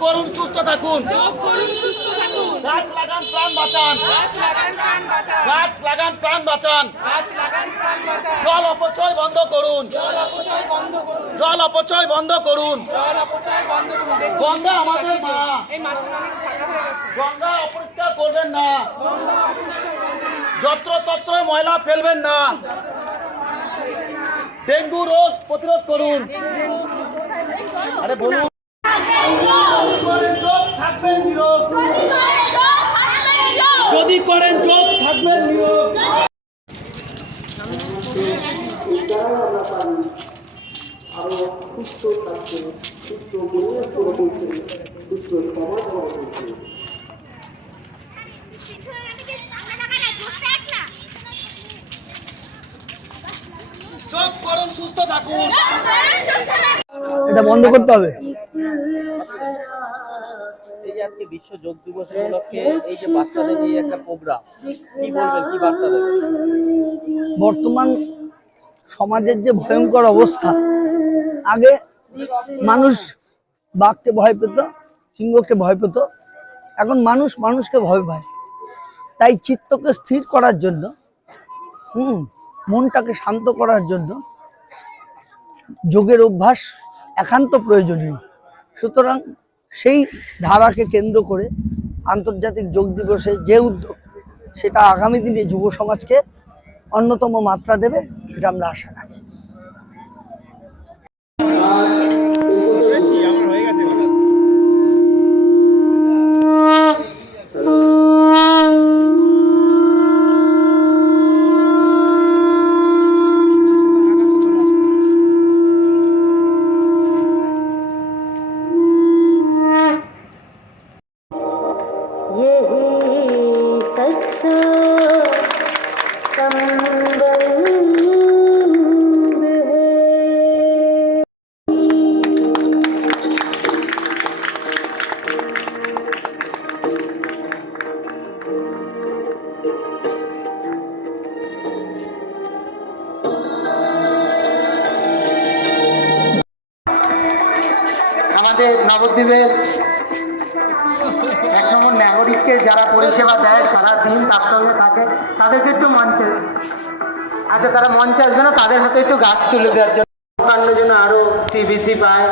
করুন, সুস্থ থাকুন। গাছ লাগান, প্রাণ বাঁচান। জল অপচয় বন্ধ করুন। জল অপচয় বন্ধ করুন। গঙ্গা আমাদের মা। গঙ্গা অপরিষ্কার করবেন না। যত্র তত্র ময়লা ফেলবেন না। ডেঙ্গু রোগ প্রতিরোধ করুন। আরে বলুন করেন যোগ, থাকবেন নিরোগ। যদি করেন যোগ থাকবেন নিরোগ যোগ করুন সুস্থ থাকুন। এটা বন্ধ করতে হবে। আজকে বিশ্ব যোগ দিবস উপলক্ষে এই যে বাচ্চাদের নিয়ে একটা প্রোগ্রাম কি বলবেন, কি বার্তা দেবেন? বর্তমান সমাজের যে ভয়ঙ্কর অবস্থা, আগে মানুষ বাঘকে ভয় পেত, সিংহকে ভয় পেত, এখন মানুষ মানুষকে ভয় পায়। তাই চিত্তকে স্থির করার জন্য, হুম, মনটাকে শান্ত করার জন্য যোগের অভ্যাস একান্ত প্রয়োজনীয়। সুতরাং সেই ধারাকে কেন্দ্র করে আন্তর্জাতিক যোগ দিবসে যে উদ্যোগ, সেটা আগামী দিনে যুব সমাজকে অন্যতম মাত্রা দেবে, এটা আমরা আশা রাখি। আমাদের নবদ্বীপের এক নম্বর নাগরিককে যারা পরিষেবা দেয় সারাদিন তার সঙ্গে থাকে, তাদেরকে একটু মঞ্চে আচ্ছা তারা মঞ্চে আসবে না, তাদের হাতে একটু গাছ তুলে দেওয়ার জন্য। কাণ্ড যেন আরও বৃদ্ধি পায়।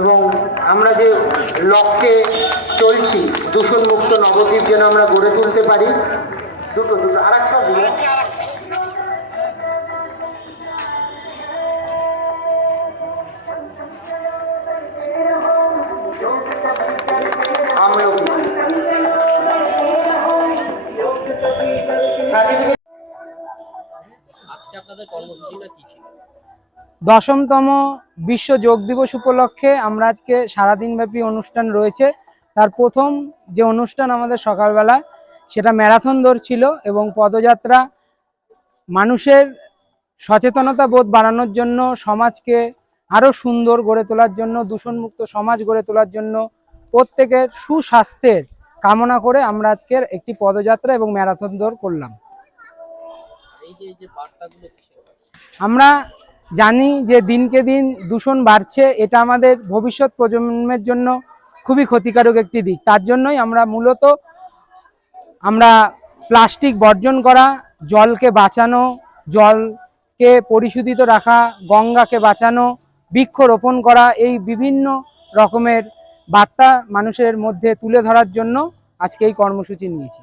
এবং আমরা যে লক্ষ্যে চলছি, দূষণমুক্ত নবদ্বীপ যেন আমরা গড়ে তুলতে পারি। দুটো দুটো আর একটা আজকে আপনাদের কি ছিল? দশমতম বিশ্ব যোগ দিবস উপলক্ষে আমরা আজকে সারাদিনব্যাপী অনুষ্ঠান রয়েছে। তার প্রথম যে অনুষ্ঠান আমাদের সকালবেলা, সেটা ম্যারাথন দৌড় ছিল এবং পদযাত্রা মানুষের সচেতনতা বোধ বাড়ানোর জন্য, সমাজকে আরও সুন্দর গড়ে তোলার জন্য, দূষণমুক্ত সমাজ গড়ে তোলার জন্য প্রত্যেকের সুস্বাস্থ্যের কামনা করে আমরা আজকের একটি পদযাত্রা এবং ম্যারাথন দৌড় করলাম এই যে এই যে বার্তাগুলো কিসের বার্তা? আমরা জানি যে দিনকে দিন দূষণ বাড়ছে, এটা আমাদের ভবিষ্যৎ প্রজন্মের জন্য খুবই ক্ষতিকারক একটি দিক। তার জন্যই আমরা মূলত আমরা প্লাস্টিক বর্জন করা, জলকে বাঁচানো, জলকে পরিশোধিত রাখা, গঙ্গাকে বাঁচানো, বৃক্ষরোপণ করা, এই বিভিন্ন রকমের বার্তা মানুষের মধ্যে তুলে ধরার জন্য আজকে এই কর্মসূচি নিয়েছি।